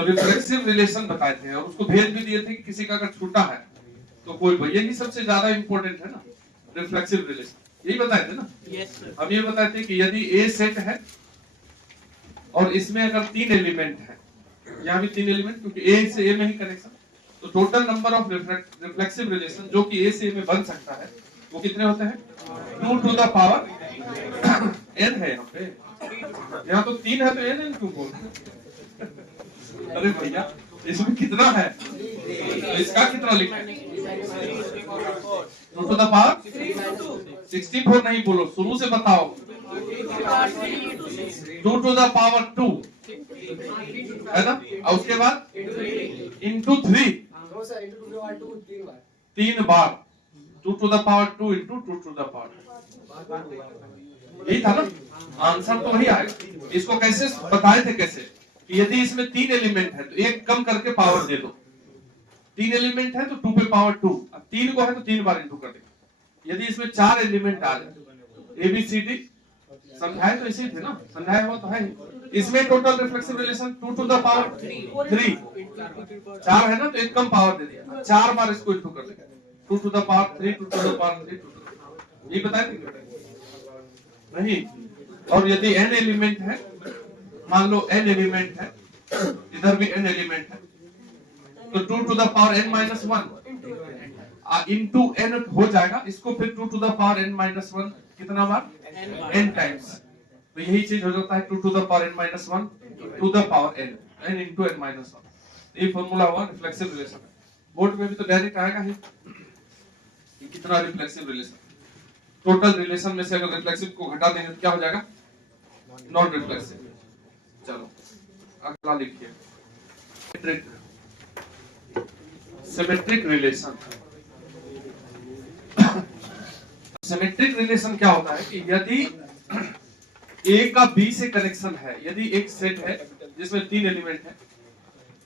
तो reflexive relation बताए थे और उसको भेज भी दिए थे कि किसी का अगर छूटा है तो कोई यही सबसे ज्यादा इंपॉर्टेंट है ना, रिफ्लेक्सिव रिलेशन। यही बताए थे ना। Yes sir. हम ये बताए थे कि यदि ए सेट है और इसमें अगर 3 एलिमेंट है, यहाँ भी 3 एलिमेंट, क्योंकि ए से ए में ही कनेक्शन, तो total number of reflexive relation जो कि ए से ए में बन सकता है वो कितने होते हैं? 2 to the power n है यहाँ पे। यहाँ तो 3 है तो n क्यों बोल? अरे भैया इसमें कितना है तो इसका कितना लिखना है? 2 to the power 64 नहीं बोलो, शुरू से बताओ। 2 to the power 2 है ना, और उसके बाद into 3 3 bar 2 to the power 2 into 2 to the power, यही था ना आंसर, तो वही आएगा। इसको कैसे बताए थे, कैसे कि यदि इसमें 3 एलिमेंट है तो एक कम करके पावर दे दो, 3 एलिमेंट है तो 2 पे पावर 2, अब 3 को है तो 3 बार इंटू कर देंगे। यदि इसमें 4 एलिमेंट आ जाए ABCD, समझाए तो इसी थे ना, समझाया हुआ तो है। इसमें total reflexive relation 2 to the power 3, 4 है ना तो एक कम पावर दे दिया, 4 बार इसको इंटू कर देंगे, 2 to the power 3, 2 to the power 3, 2 to the power, ये बताए थे नहीं। और यदि n एलिमेंट है, मान लो n एलिमेंट है, इधर भी n एलिमेंट है, तो 2 to the power n minus 1 into n हो जाएगा, इसको फिर 2 to the power n minus 1 कितना बार? n टाइम्स, तो यही चीज हो जाता है 2 to the power n minus 1 to the power n into n minus 1। ये फॉर्मूला हुआ रिफ्लेक्सिव रिलेशन। बोर्ड में भी तो डायरेक्ट आएगा ही कि कितना रिफ्लेक्सिव रिलेशन। टोटल रिलेशन में से अगर रिफ्लेक्सिव को घटा देंगे तो क्या हो जाएगा? Non reflexive. चलो अगला लिखिए, सिमेट्रिक रिलेशन। सिमेट्रिक रिलेशन क्या होता है कि यदि ए का बी से कनेक्शन है, यदि एक सेट है जिसमें 3 एलिमेंट है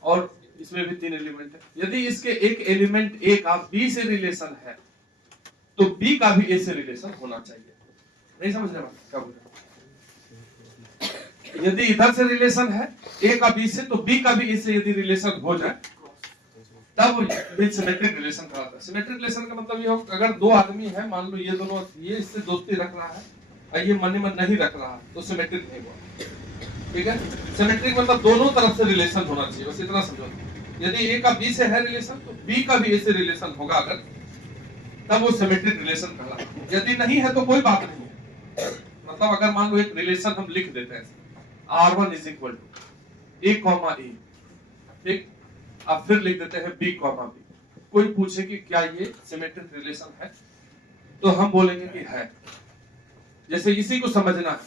और इसमें भी 3 एलिमेंट है, यदि इसके एक एलिमेंट ए का बी से रिलेशन है तो बी का भी ए से रिलेशन होना चाहिए। नहीं समझ रहे क्या बोल रहे? यदि इधर से रिलेशन है ए का बी से, तो बी का भी ए से यदि रिलेशन हो जाए तब ये सिमेट्रिक रिलेशन कहलाता है। सिमेट्रिक रिलेशन का मतलब ये हो, अगर 2 आदमी है, मान लो ये दोनों, ये इससे दोस्ती रख रहा है और ये मन में नहीं रख रहा है, तो सिमेट्रिक नहीं हुआ। ठीक है, सिमेट्रिक मतलब दोनों तरफ से रिलेशन होना चाहिए, बस इतना समझो। यदि ए का बी से है रिलेशन तो बी का भी ए से रिलेशन होगा, अगर तब वो सिमेट्रिक रिलेशन कहलाता है। यदि नहीं है तो कोई बात नहीं है। मतलब अगर मान लो एक रिलेशन हम लिख देते हैं R1 is equal to A, A, ठीक, अब फिर लिख देते हैं B, B, कोई पूछे कि क्या ये सिमेट्रिक रिलेशन है तो हम बोलेंगे कि है। जैसे इसी को समझना है,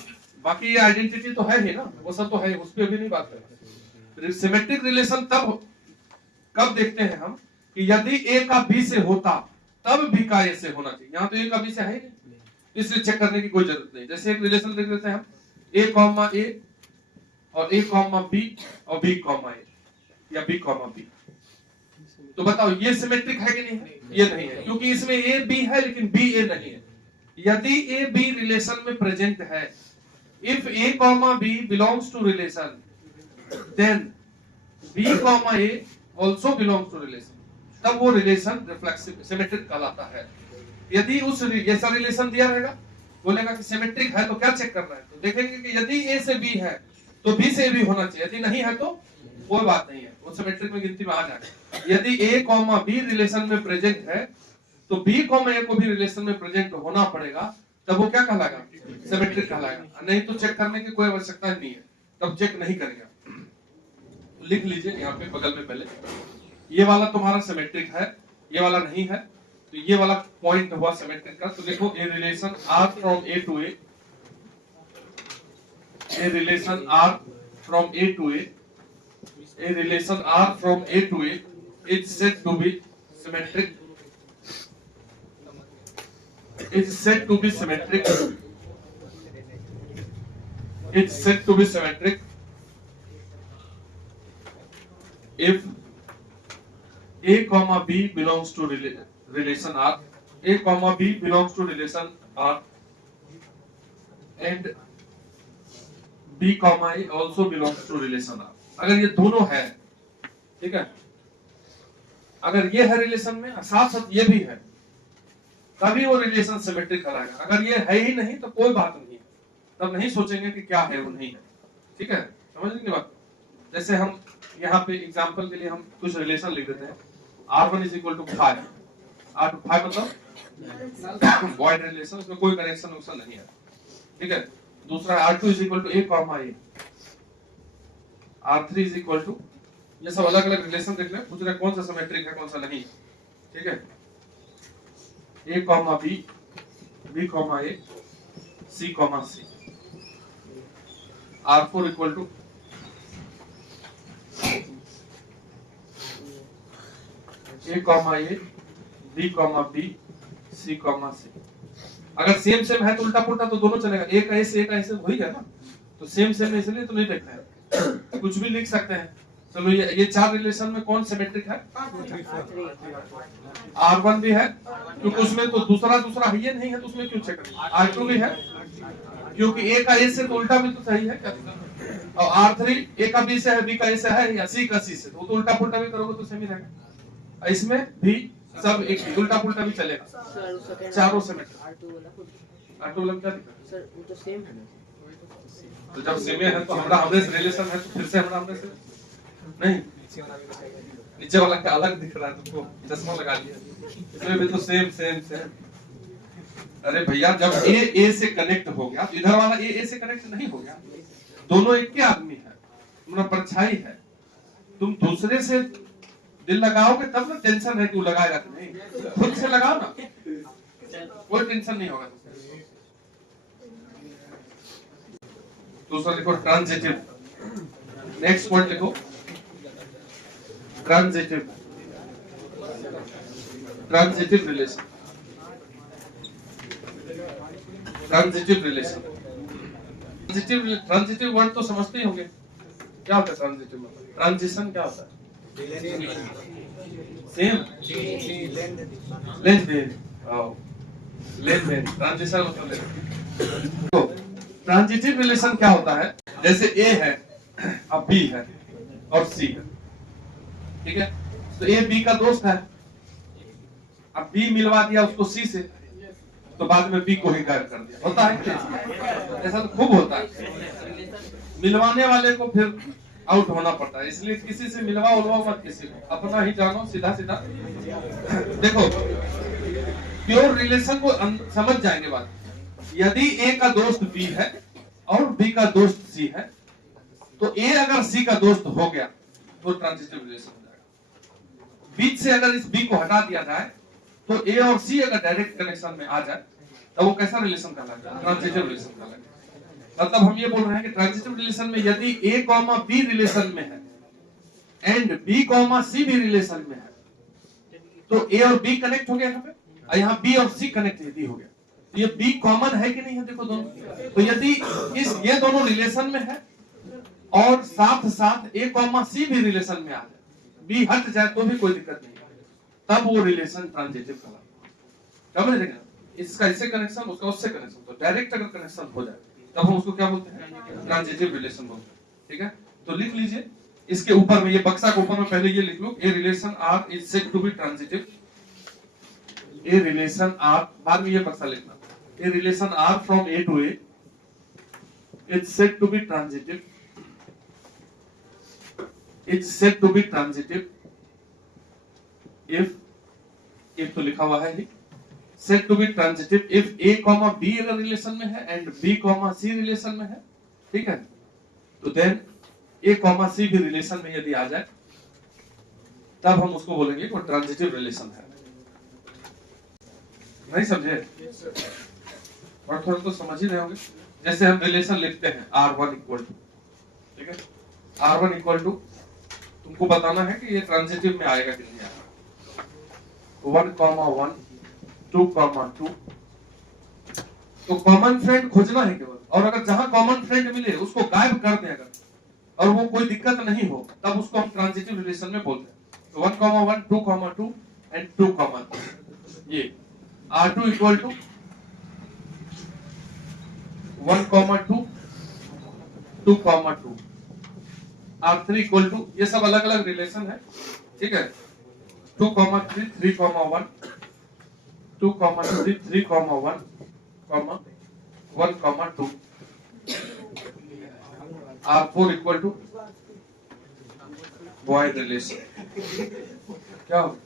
बाकी ये आइडेंटिटी तो है ही ना, वो सब तो है, उस पर अभी नहीं बात कर रहे। सिमेट्रिक रिलेशन तब कब देखते हैं हम कि यदि A का B से होता तब B का A से होना चाहिए। यहाँ तो A का B से है नहीं, इसलिए चेक करने की कोई जरूरत नहीं। जैसे एक रिलेशन लिख देते हैं हम A, और A, B और B, A या B, B, तो बताओ ये सिमेट्रिक है कि नहीं है? ये नहीं है, क्योंकि इसमें A B है लेकिन B A नहीं है। यदि A B रिलेशन में प्रेजेंट है, if A, B belongs to relation, then B, A also belongs to relation, तब वो रिलेशन रिफ्लेक्सिव सिमेट्रिक कहलाता है। यदि उस जैसा रिलेशन दिया रहेगा, बोलेगा कि सिमेट्रिक है तो क्या चेक करना है, तो देखेंगे कि यदि A से B है तो B से भी होना चाहिए, यदि नहीं है तो कोई बात नहीं है, वो सिमेट्रिक में गिनती में आ जाएगा। यदि A, B रिलेशन में प्रेजेंट है तो B, A को भी रिलेशन में प्रेजेंट होना पड़ेगा, तब वो क्या कहलाएगा? सिमेट्रिक कहलाएगा। नहीं तो चेक करने की कोई आवश्यकता नहीं है, तब चेक नहीं करेगा। लिख लीजिए यहाँ पे बगल में पहले, ये वाला तुम्हारा सिमेट्रिक है, ये वाला नहीं है, तो ये वाला पॉइंट हुआ सिमेट्रिक का। तो देखो a relation R from A to A, a relation R from A to A, a relation R from A to A is said to be symmetric, is said to be symmetric, is said to be symmetric if A, B belongs to relation R, A, B belongs to relation R and B, A also belongs to relation R। अगर ये दोनों है ठीक है। अगर ये है relation में साथ साथ ये भी है, तभी वो रिलेशन सिमेट्रिक कहलाएगा। अगर ये है ही नहीं तो कोई बात नहीं है, तब नहीं सोचेंगे कि क्या है वो नहीं है। ठीक है, समझ लीजिए बात। जैसे हम यहाँ पे एग्जांपल के लिए हम कुछ रिलेशन लिख देते हैं। R1 is equal to 5, R5 मतलब वॉइड रिलेशन, उसमें कोई कनेक्शन नहीं है। ठीक है। दूसरा R2 is equal to A, R3 is equal to, ये सब अलग अलग रिलेशन देख ले, पूछ रहे कौन सा सिमेट्रिक है कौन सा नहीं। ठीक है। A, B, B, A, C, C, R4 equal to A, B, B, C, C। अगर सेम सेम है तो उल्टा पुल्टा तो दोनों चलेगा, एक ऐसे हो ही गया ना। तो सेम सेम इसलिए तो नहीं देखते हैं, कुछ भी लिख सकते हैं। चलो ये चार रिलेशन में कौन सिमेट्रिक है? R1 भी है, क्योंकि उसमें तो दूसरा है, ये नहीं है तो उसमें क्यों चेक करें। R2 भी है, क्योंकि A का A से तो उल्टा भी तो सही है क्या? और R3 A का B से है, B का A से है, या C का C से, तो उल्टा पुल्टा भी करोगे तो सेम ही रहेगा। इसमें भी सब एक उल्टा पुल्टा भी चलेगा, चारों सिमेट्रिक। R2 वाला क्या लिखा सर? वो तो सेम है। तो जब सेम है तो हमारा हमरे से रिलेशन है, तो फिर से हमारा हमरे से नहीं, नीचे वाला का अलग दिख रहा है तुमको, चश्मा लगा लिया, इसमें भी तो सेम। अरे भैया, जब ए से कनेक्ट हो गया तो इधर वाला ए से कनेक्ट नहीं हो गया, दोनों एक के आदमी है, तुम्हारा परछाई है। तुम दूसरे से दिल लगाओगे तब ना टेंशन है कि वो लगाएगा कि नहीं, खुद से लगाओ ना, कोई टेंशन नहीं होगा। दूसरा लिखो ट्रांजिटिव। नेक्स्ट वर्ड लिखो ट्रांजिटिव रिलेशन। ट्रांजिटिव वर्ड तो समझते ही होंगे, क्या होता है ट्रांजिटिव मतलब? ट्रांजिशन क्या होता है? सेम लेन देन, ट्रांजिशन मतलब। तो ट्रांजिटिव रिलेशन क्या होता है? जैसे ए है, अब बी है और सी है, ठीक है। तो ए बी का दोस्त है, अब बी मिलवा दिया उसको सी से, तो बाद में बी को ही गायब कर दिया। होता है ऐसा, तो खूब होता है। मिलवाने वाले को फिर आउट होना पड़ता है, इसलिए किसी से मिलवा मत, किसी को अपना ही जानो, सीधा। देखो, प्योर रिलेशन को समझ जाएंगे बात। यदि ए का दोस्त बी है और बी का दोस्त सी है, तो ए अगर सी का दोस्त हो गया तो ट्रांजिटिव रिलेशन हो जाएगा। बीच से अगर इस बी को हटा दिया जाए तो ए और सी अगर डायरेक्ट कनेक्शन में आ जाए तो वो कैसा रिलेशन कहलाएगा? ट्रांजिटिव रिलेशन कहलाएगा। मतलब हम ये बोल रहे हैं कि ट्रांजिटिव रिलेशन में यदि ए कॉमा बी रिलेशन में है एंड बी कॉमा सी भी रिलेशन में है, तो ए और बी कनेक्ट हो गया यहाँ पे, और यहाँ बी और सी कनेक्ट यदि हो गया, ये बी कॉमन है कि नहीं है? देखो दोनों, तो यदि ये दोनों रिलेशन में है और साथ साथ ए कॉमा सी भी रिलेशन में आ जाए, बी हट जाए तो भी कोई दिक्कत नहीं, तब वो रिलेशन ट्रांजिटिव कहलाता है। समझ रहे हैं? इसका इससे कनेक्शन, उसका उससे कनेक्शन, तो डायरेक्ट अगर कनेक्शन हो जाए तब हम उसको क्या बोलते हैं? ट्रांजिटिव रिलेशन बोलते हैं। ठीक है, तो लिख लीजिए इसके ऊपर में, ये बक्सा के ऊपर में पहले ये लिख लो, a relation R is said to be transitive. A relation R, बाद में ये बक्सा लिखना, a relation R from A to A is said to be transitive. It's said to be transitive if तो लिखा हुआ है ही, said to be transitive if A, B अगर रिलेशन में है and B, C रिलेशन में है, ठीक है, तो then A, C भी रिलेशन में यदि आ जाए तब हम उसको बोलेंगे वो ट्रांजिटिव रिलेशन है। नहीं समझे? और थोड़ा तो समझ ही रहे होंगे। जैसे हम रिलेशन लिखते हैं R1 इक्वल टू, ठीक है, R1 इक्वल टू, तुमको बताना है कि ये ट्रांजिटिव में आएगा कि नहीं आएगा। 1,1 2,2, तो कॉमन फ्रेंड खोजना है केवल, और अगर जहां कॉमन फ्रेंड मिले उसको गायब कर दें अगर, और वो कोई दिक्कत नहीं हो, तब उसको हम ट्रांजिटिव रिलेशन में बोलते हैं। तो 1,1 2,2 एंड 2,2, ये R2 equal to 1,2 2,2, R3 equal to, ये सब अलग अलग रिलेशन है, ठीक है। 2, 3, 3, 1, 2, 3, 3, 1, 1, 2, R4 equal to void relation. क्या हो,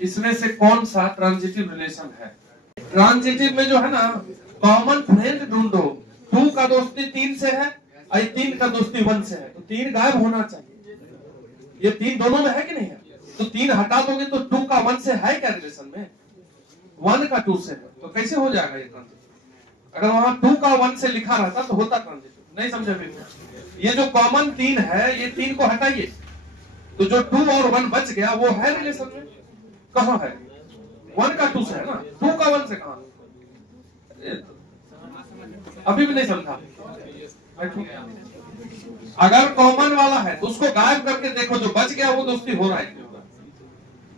इसमें से कौन सा ट्रांजिटिव रिलेशन है? ट्रांजिटिव में जो है ना, कॉमन फ्रेंड ढूंढो। 2 का दोस्ती 3 से है और 3 का दोस्ती 1 से है, तो 3 गायब होना चाहिए। ये 3 दोनों में है कि नहीं है? तो 3 हटा दोगे तो 2 का 1 से है क्या रिलेशन में? 1 का 2 से है, तो कैसे हो जाएगा ये ट्रांजिटिव? अगर वहां 2 का 1 से लिखा रहता तो होता ट्रांजिटिव। नहीं समझे फिर? ये जो कॉमन 3 है, ये 3 को हटाइए तो जो 2 और 1 बच गया वो है रिलेशन में। कहां है? 1 का 2 से है ना, 2 का 1 से कहां? अभी भी नहीं समझा? अगर कॉमन वाला है तो उसको गायब करके देखो, जो बच गया वो दोस्ती हो रहा है।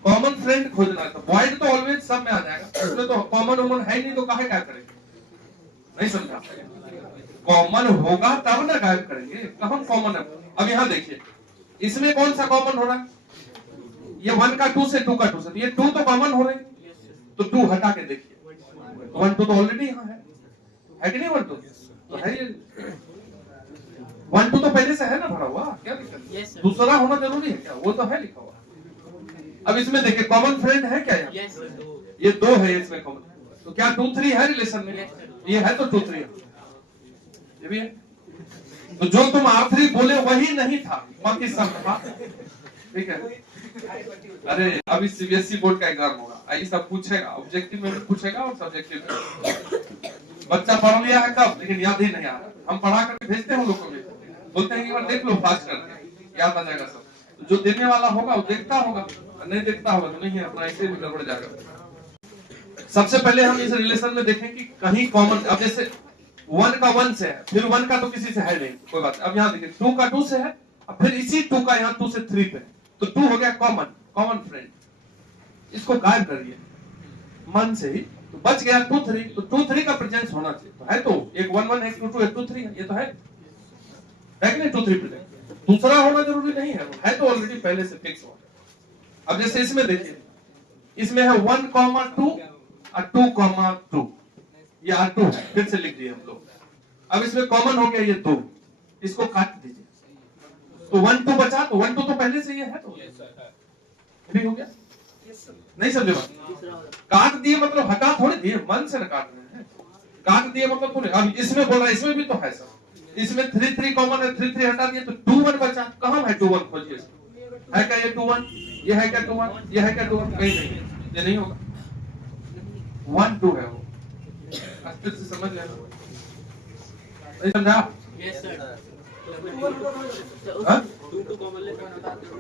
कॉमन फ्रेंड खोजना है, तो वॉइड तो ऑलवेज सब में आ जाएगा, उसमें तो कॉमन वॉमन है नहीं, तो काहे गायब करेंगे? नहीं समझा? कॉमन होगा तब ना गायब करेंगे, कहाँ कॉमन है? अब यहाँ देखिए, इसमें कौन सा कॉमन हो रहा है? ये 1 का 2 से, 2 का 2 से, तो ये 2 तो कॉमन हो रहे हैं, तो 2 हटा के देखिए, 1 2 तो ऑलरेडी यहाँ है कि नहीं? 1 2 तो है, ये 1 2 तो पहले से है ना भरा हुआ, क्या दिक्कत? दूसरा होना जरूरी है क्या? वो तो है लिखा हुआ। अब इसमें देखिए कॉमन फ्रेंड है क्या यहाँ? ये 2 है इसमें कॉमन, तो क्या 2 3 है रिलेशन में? ये है तो 2 3 ये भी है। तो जो तुम R3 बोले वही नहीं था, बाकी सब था, ठीक है। अरे अभी सीबीएसई बोर्ड का एग्जाम होगा, आई सब पूछेगा, ऑब्जेक्टिव में भी पूछेगा और सब्जेक्टिव में। बच्चा पढ़ लिया है कब, लेकिन याद ही नहीं आ रहा। हम पढ़ा करके भेजते हैं लोगों को, बोलते हैं कि बार देख लो फास्ट करके, याद आ जाएगा सब। तो जो देने वाला होगा वो देखता होगा, नहीं देखता होगा तो नहीं है, अपना ऐसे भी गड़बड़ जाएगा। सबसे पहले हम इस रिलेशन में देखें कि कहीं कॉमन, अब जैसे 1 का 1 से है, फिर 1 का तो किसी से है नहीं, कोई बात। अब यहाँ देखिए 2 का 2 से है, अब फिर इसी 2 का यहाँ 2 से 3 पे, तो 2 हो गया कॉमन फ्रेंड। इसको गायब करिए मन से ही, तो बच गया 2 3, तो 2 3 का प्रेजेंस होना चाहिए, तो है, तो एक 1 1 एक 2 2 एक 2 3 है, ये तो है कि नहीं? 2 3 प्रेजेंस, दूसरा होना जरूरी नहीं है तो ऑलरेडी पहले से फिक्स हो। अब जैसे इसमें देखिए, इसमें है 1 2 और 2 2, ये R2 है, फिर से लिख दिए हम लोग। अब इसमें कॉमन हो गया ये 2, इसको काट दीजिए, तो 1 2 बचा, तो 1 2 तो पहले से ये है, तो भी हो गया। नहीं समझे बात? काट दिए मतलब हटा थोड़ी दिए, मन से न काट रहे हैं, काट दिए मतलब थोड़े। अब इसमें बोल रहा है, इसमें भी तो है सर, इसमें 3 3 कॉमन है, 3 3 हटा दिए तो 2 1 बचा। कहां है 2 1? खोजिए, है क्या ये 2 1? ये है क्या 2 1? ये है क्या 2 1? कहीं नहीं, ये नहीं होगा, 1 2 है वो। अच्छे से समझ लेना, नहीं समझा? Yes sir.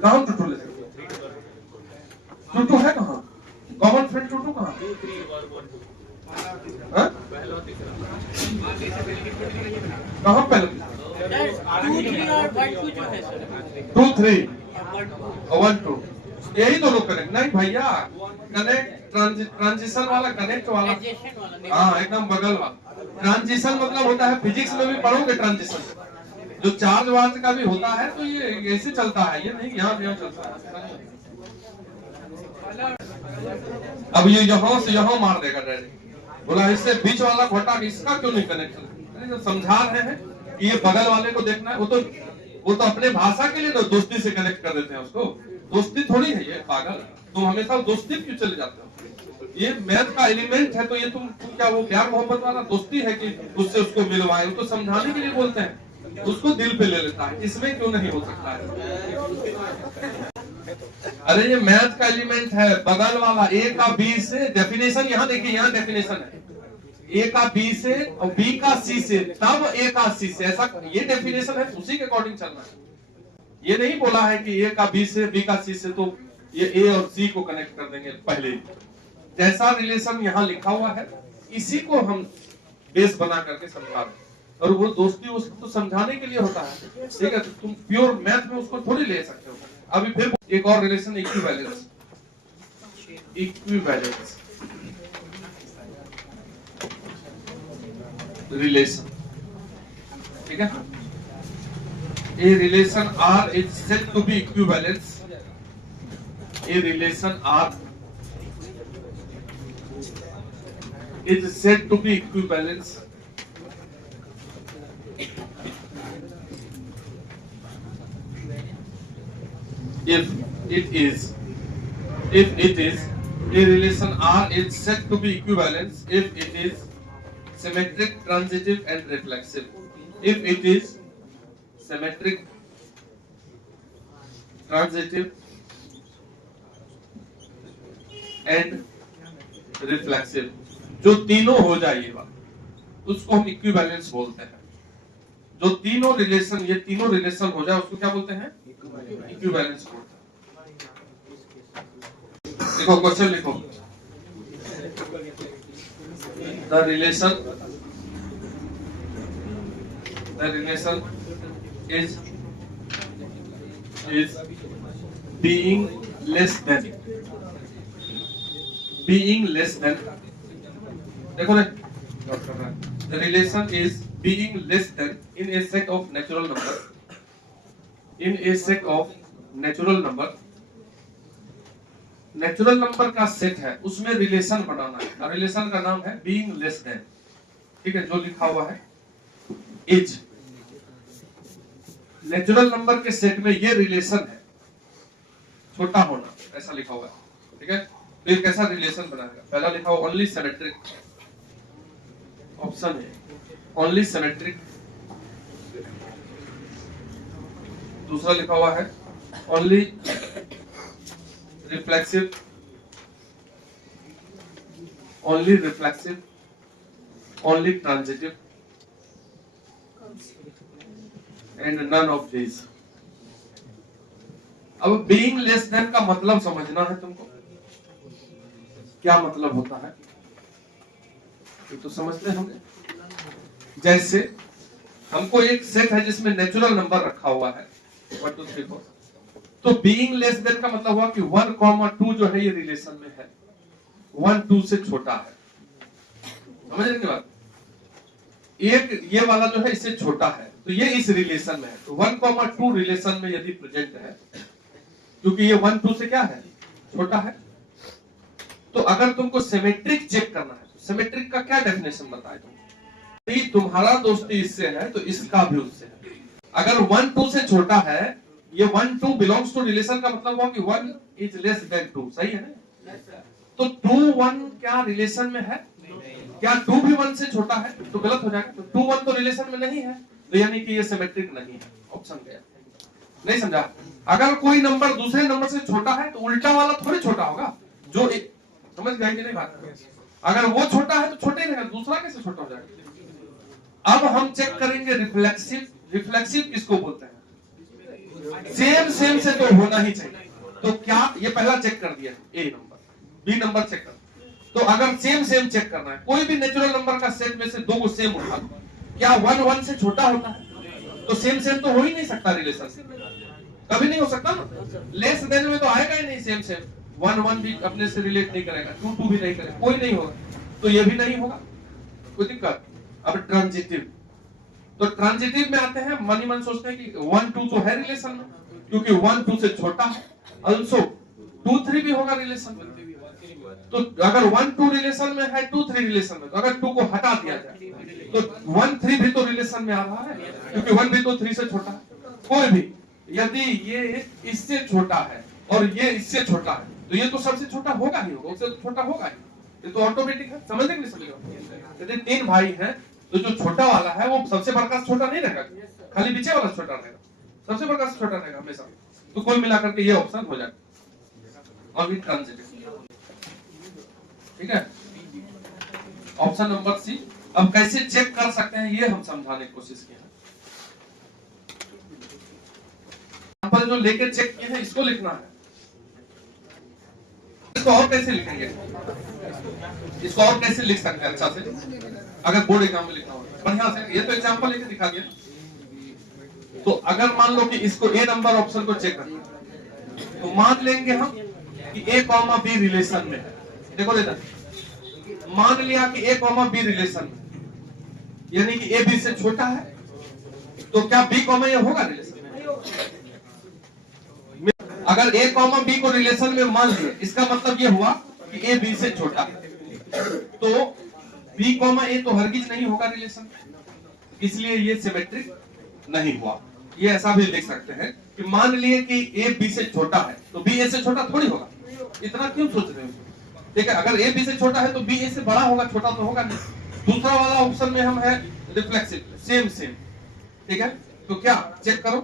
कहां 2 2 ले सकते? 2 2 है कहां? कॉमन फ्रेंड 2 2 कहां? 2 3 और 1 2 पहला और तीसरा कहां पहले? 2 3 और 1 2 जो है सर, 2 3 और 1 2, यही दोनों कनेक्ट नहीं भैया, कनेक्ट ट्रांजिशन वाला, कनेक्ट वाला, हाँ एकदम बगल वाला। ट्रांजिशन मतलब होता है, फिजिक्स में भी पढ़ोगे ट्रांजिशन, जो चार्ज वार्ज का भी होता है, तो ये ऐसे चलता है, ये नहीं यहाँ चलता है। अब ये यहाँ से यहाँ मार देगा डायरेक्ट, बोला इससे बीच वाला घटा, इसका क्यों नहीं कनेक्शन? समझा रहे हैं कि ये बगल वाले को देखना है, वो तो अपने भाषा के लिए तो दोस्ती से कनेक्ट कर देते हैं उसको। दोस्ती थोड़ी है ये पागल, तुम हमेशा दोस्ती क्यों चले जाते हो? ये मैथ का एलिमेंट है, तो ये तुम क्या वो प्यार मोहब्बत वाला दोस्ती है कि उससे उसको मिलवाए? उसको समझाने के लिए बोलते हैं, उसको दिल पे ले लेता है, इसमें क्यों नहीं हो सकता है? अरे ये मैथ का एलिमेंट है, बगल वाला A का B से, डेफिनेशन यहाँ देखिए, यहाँ डेफिनेशन है A का B से और B का C से, तब A का C से, ऐसा ये डेफिनेशन है, उसी के अकॉर्डिंग चलना है। ये नहीं बोला है कि A का B से, B का C से, तो ये A और C को कनेक्ट कर देंगे पहले। जैसा रिलेशन यहाँ लिखा हुआ है, इसी को हम बेस बना करके समझा रहे, और वो दोस्ती उसको तो समझाने के लिए होता है, ठीक है? तो तुम प्योर मैथ में उसको थोड़ी ले सकते हो। अभी फिर एक और रिलेशन, इक्विवेलेंस। इक्विवेलेंस रिलेशन, ठीक है? A relation R is said to be equivalence. A relation R is said to be equivalence if it is a relation R is said to be equivalence if it is symmetric, transitive and reflexive. If it is symmetric, transitive and reflexive, जो तीनों हो जाएगा उसको हम equivalence बोलते हैं। जो तीनों रिलेशन हो जाए उसको क्या बोलते हैं? इक्विवेलेंस बोलते हैं। देखो क्वेश्चन लिखो, the relation is being less than देखो ना, the relation is being less than in a set of natural number का सेट है, उसमें रिलेशन बनाना है और रिलेशन का नाम है being less than। ठीक है, जो लिखा हुआ है इज नेचुरल नंबर के सेट में ये रिलेशन है छोटा होना, ऐसा लिखा हुआ है। ठीक है, फिर कैसा रिलेशन बनाएगा? पहला लिखा हुआ ओनली सिमेट्रिक, ऑप्शन है ओनली सिमेट्रिक। दूसरा लिखा हुआ है only reflexive, only transitive and none of these. अब बीइंग लेस देन का मतलब समझना है तुमको, क्या मतलब होता है ये तो समझते होंगे। जैसे हमको एक सेट है जिसमें नेचुरल नंबर रखा हुआ है 1 2 3 4, तो बीइंग लेस देन का मतलब हुआ कि 1, 2 जो है ये रिलेशन में है, 1 2 से छोटा है। समझ रहे बात? एक ये वाला जो है इससे छोटा है, तो ये इस रिलेशन में है। तो 1, 2 रिलेशन में यदि प्रेजेंट है, क्योंकि ये 1 2 से क्या है? छोटा है। तो अगर तुमको सिमेट्रिक चेक करना है, तो सिमेट्रिक का क्या डेफिनेशन बताए तुम? यदि तुम्हारा दोस्ती इससे है तो इसका भी उससे है। अगर 1 2 से छोटा है, ये 1 2 बिलोंग्स टू रिलेशन का मतलब हुआ कि 1 इज लेस देन 2, सही है ना? तो 2 1 क्या रिलेशन में है? क्या 2 भी 1 से छोटा है? तो गलत हो जाएगा। तो 2 1 तो रिलेशन में नहीं है, तो यानी कि ये सिमेट्रिक नहीं है। ऑप्शन गया, नहीं समझा? अगर कोई नंबर दूसरे नंबर से छोटा है तो उल्टा वाला थोड़ी छोटा होगा, जो समझ गए कि नहीं बात? अगर वो छोटा है तो छोटे ही रहेगा, दूसरा कैसे छोटा हो जाएगा? अब हम चेक करेंगे रिफ्लेक्सिव। रिफ्लेक्सिव किसको बोलते हैं? सेम से तो होना ही चाहिए। तो क्या ये पहला चेक कर दिया, ए नंबर, बी नंबर चेक कर। तो अगर सेम चेक करना है, कोई भी नेचुरल नंबर का सेट में से दो को सेम उठा, क्या 1 1 से छोटा होता है? तो सेम तो हो ही नहीं सकता रिलेशन, कभी नहीं हो सकता ना। लेस देन में तो आएगा ही नहीं सेम 1 1 भी अपने से रिलेट नहीं करेगा, 2 2 भी नहीं करेगा, कोई नहीं होगा, तो ये भी नहीं होगा, कोई दिक्कत। अब ट्रांजिटिव, तो ट्रांजिटिव में आते हैं, मन ही मन सोचते हैं कि 1 2 तो है रिलेशन में, क्योंकि 1 2 से छोटा है। ऑल्सो 2 3 भी होगा रिलेशन में। तो अगर 1 2 रिलेशन में है, 2 3 रिलेशन में, तो अगर 2 को हटा दिया जाए तो 1 3 भी तो रिलेशन में आ रहा है, क्योंकि 1 भी तो 3 से छोटा है। कोई भी यदि ये इससे छोटा है और ये इससे छोटा है, तो ये तो सबसे छोटा होगा ही होगा, उससे तो छोटा होगा ही, ये तो ऑटोमेटिक है। समझ नहीं समझ? यदि 3 भाई हैं तो जो छोटा वाला है वो सबसे बड़का से छोटा नहीं रहेगा, खाली पीछे वाला छोटा रहेगा, सबसे बड़का से छोटा रहेगा हमेशा। तो कुल मिलाकर के ये ऑप्शन हो जाएगा और भी ट्रांजिटिव। ठीक है, ऑप्शन नंबर सी। अब कैसे चेक कर सकते हैं ये हम समझाने की कोशिश की है। एग्जांपल जो लेके चेक किए हैं इसको लिखना है। इसको और कैसे लिखेंगे? इसको और कैसे लिख सकते हैं अच्छा से, अगर बोर्ड एग्जाम में लिखना हो बढ़िया से? ये तो एग्जांपल लेके दिखा दिया। तो अगर मान लो कि इसको ए नंबर ऑप्शन को चेक करना है, तो मान लेंगे हम कि ए कॉमा बी रिलेशन में है। देखो बेटा, मान लिया कि ए कॉमा बी रिलेशन में, यानी कि ए बी से छोटा है, तो क्या बी कॉमा ए होगा रिलेशन में? अगर ए कॉमा बी को रिलेशन में मान लिया, इसका मतलब ये हुआ कि ए बी से छोटा है, तो बी कॉमा ए तो हरगिज नहीं होगा रिलेशन, इसलिए ये सिमेट्रिक नहीं हुआ। ये ऐसा भी लिख सकते हैं कि मान लिए कि ए बी से छोटा है तो बी ए से छोटा थोड़ी होगा, इतना क्यों सोच रहे हो? ठीक है, अगर ए बी से छोटा है तो बी ए से बड़ा होगा, छोटा तो होगा नहीं। दूसरा वाला ऑप्शन में हम है रिफ्लेक्सिव, सेम सेम। ठीक है, तो क्या चेक करो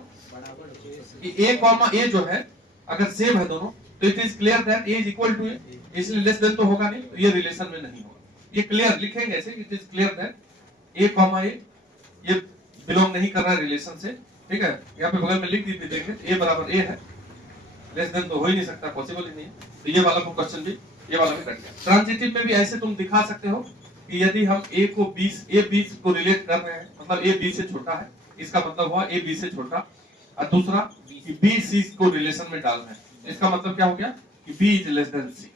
कि ए कॉमा ए जो है अगर सेम है दोनों, तो it is clear that a is equal to a, इसलिए लेस देन तो होगा नहीं, तो ये रिलेशन में नहीं होगा। ये क्लियर लिखेंगे ऐसे, it is clear that a comma a ये बिलोंग नहीं कर रहा है रिलेशन से। ठीक है, यहाँ पे बगल में लिख दी थी, देखें ए बराबर ए है, लेस देन तो हो ही नहीं सकता, पॉसिबल ही नहीं है। तो ये वाला क्वेश्चन भी, ये वाला भी कट गया। ट्रांजिटिव में भी ऐसे तुम दिखा सकते हो कि यदि हम ए को 20 को रिलेट कर रहे हैं, मतलब ए बी से छोटा है, इसका मतलब हुआ ए बी से छोटा, और दूसरा कि बी सी को रिलेशन में डाल रहे हैं, इसका मतलब क्या हो गया कि बी इज लेस देन सी।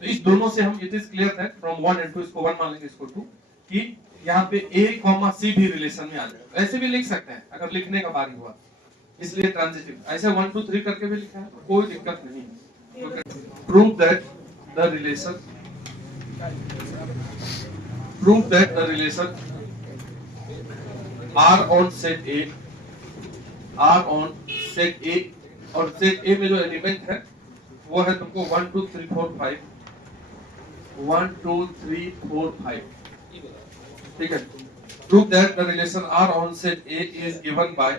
तो इस दोनों से हम it is clear that from 1 and 2, इसको 1 मान लेंगे, इसको 2, कि यहाँ पे ए कॉमा सी भी रिलेशन में आ जाएगा। ऐसे भी लिख सकते हैं अगर लिखने का बारी हुआ, इसलिए ट्रांजिटिव ऐसे 1 2 3 करके भी लिखा है, तो कोई दिक्कत नहीं है। Prove that the relation R on set A, R on set A, और सेट A में जो एलिमेंट है वो है तुमको 1 2 3 4 5, 1 2 3 4 5। ठीक है, prove that the relation R on set A is given by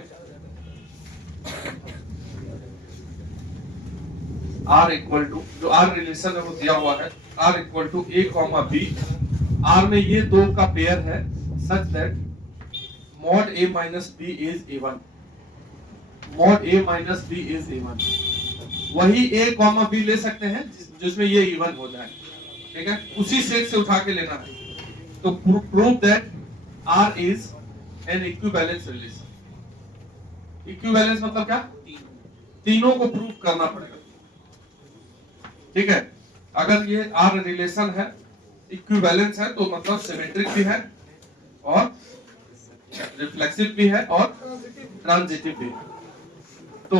R equal to, जो R रिलेशन है वो दिया हुआ है, R equal to A comma B, R में ये दो का पेयर है such that mod A minus B is A1, mod A minus B is A1। वही A कॉमा B ले सकते हैं जिसमें ये इवन हो जाए। ठीक है, उसी सेट से उठा के लेना है। तो prove that R is an equivalence relation। Equivalence मतलब क्या? तीनों को प्रूव करना पड़ेगा। ठीक है, अगर ये R रिलेशन है, इक्विवेलेंस है, तो मतलब सिमेट्रिक भी है और रिफ्लेक्सिव भी है और ट्रांजिटिव भी है। तो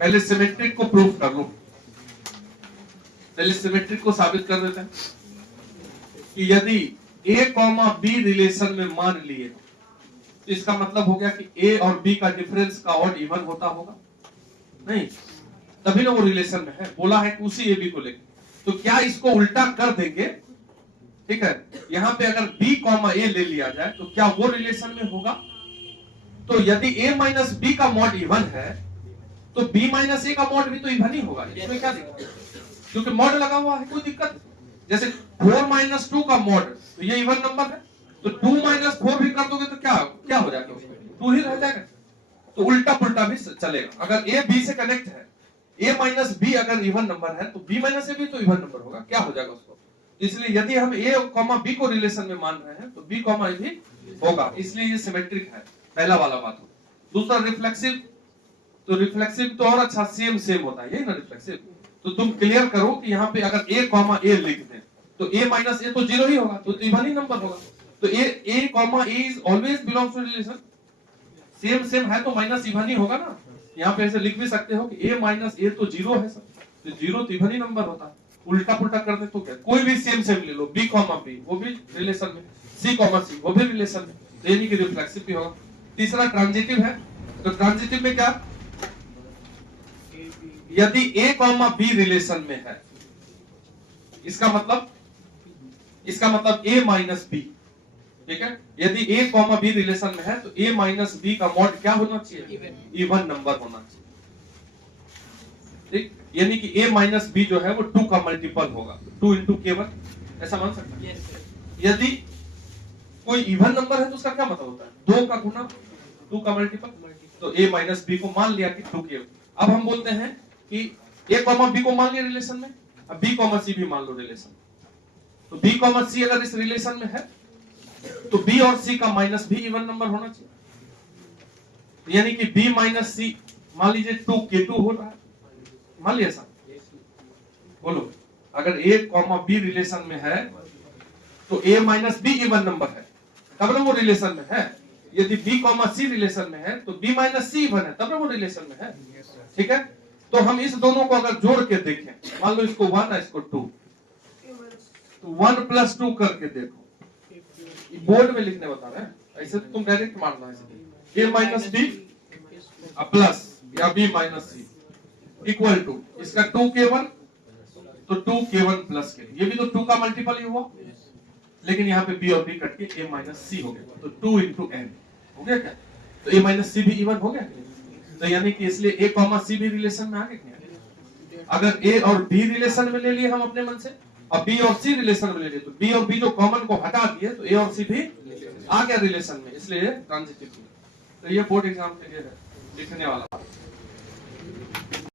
पहले सिमेट्रिक को प्रूव कर लो, पहले सिमेट्रिक को साबित कर देते हैं कि यदि A कॉमा B रिलेशन में मान लिए तो इसका मतलब हो गया कि A और B का डिफरेंस का ऑड इवन होता होगा नहीं, तभी ना वो रिलेशन में है। बोला है कि उसी AB को लेके, तो क्या इसको उल्टा कर देंगे? ठीक है, यहाँ पे अगर B कॉमा A ले लिया जाए तो क्या वो रिलेशन में होगा? तो यदि A माइनस B का मॉड इवन है तो B माइनस A का मॉड भी तो इवन ही होगा। इसमें क्या दिक्कत? क्योंकि मॉड लगा हुआ है, कोई दिक्कत नहीं। जैसे 4 माइनस 2 का मॉड, तो ये इवन नंबर है, तो 2 माइनस 4 भी कर दोगे तो क्या हो जाएगा? 2 ही रह जाएगा। तो उल्टा पुल्टा भी चलेगा। अगर A B से कनेक्ट है, A माइनस B अगर इवन नंबर है तो B माइनस A भी तो इवन नंबर होगा, क्या हो जाएगा उसको? इसलिए यदि हम A कॉमा B को रिलेशन में मान रहे हैं तो B कॉमा A भी होगा, इसलिए ये सिमेट्रिक है। पहला वाला बात हो। दूसरा रिफ्लेक्सिव, तो रिफ्लेक्सिव तो और अच्छा सेम होता है, यही ना रिफ्लेक्सिव। तो तुम क्लियर करो कि यहाँ पे अगर A कॉमा A लिख दें तो A माइनस A तो 0 ही होगा, तो इवन ही नंबर होगा। तो A comma A is always belongs to relation, same है तो माइनस इवन ही होगा ना। यहाँ पे ऐसे लिख भी सकते हो कि A माइनस A तो 0 है सर, तो 0 तो इवन ही नंबर होता है। उल्टा पुल्टा कर दे तो क्या? कोई भी सेम ले लो, B कॉमा B वो भी रिलेशन में, C कॉमा C वो भी रिलेशन में, यानी कि रिफ्लेक्सिव भी होगा। तीसरा ट्रांजिटिव है, तो ट्रांजिटिव में क्या? यदि A कॉमा B रिलेशन में है, इसका मतलब A माइनस B। ठीक है, यदि A कॉमा B रिलेशन में है तो A माइनस B का मॉड क्या होना चाहिए? इवन नंबर होना चाहिए। ठीक, यानी कि A माइनस B जो है वो 2 का मल्टीपल होगा, 2 into K1, ऐसा मान सकते हैं। यदि कोई इवन नंबर है तो उसका क्या मतलब होता है? 2 का गुना 2 का मल्टीपल, तो A माइनस B को मान लिया कि 2K। अब हम बोलते हैं कि A कॉमा B को मान लिया रिलेशन में, अब B कॉमा C भी मान लो रिलेशन। तो B कॉमा C अगर इस रिलेशन में है तो B और C का माइनस भी इवन नंबर होना चाहिए, यानी कि B माइनस C मान लीजिए 2K2 हो रहा है, मान लिया सर? बोलो, अगर A कॉमा B रिलेशन में है तो A minus B even number है, तब ना वो रिलेशन में है। यदि बी कॉमा सी रिलेशन में है तो बी माइनस सी इवन है, तब ना वो रिलेशन में है। ठीक है, तो हम इस दोनों को अगर जोड़ के देखें, मान लो इसको 1 है इसको 2, तो 1 प्लस 2 करके देखो, बोर्ड में लिखने बता रहे हैं, ऐसे तो तुम डायरेक्ट मारना है, a माइनस बी प्लस या b minus C equal to इसका 2k1, तो 2k1 प्लस के, ये भी तो 2 का मल्टीपल ही हुआ, लेकिन यहाँ पे b और b कट के a माइनस सी हो गया, तो 2 इंटू n हो गया क्या, तो a माइनस सी भी इवन हो गया, तो यानी कि इसलिए a कॉमा सी भी रिलेशन में आ गया। अगर a और b रिलेशन में ले लिए हम अपने मन से, और b और c रिलेशन में ले लिए, तो b और b जो कॉमन को हटा दिए तो a और c भी आ गया रिलेशन में, इसलिए ट्रांजिटिव। तो ये बोर्ड एग्जाम के लिए है लिखने वाला।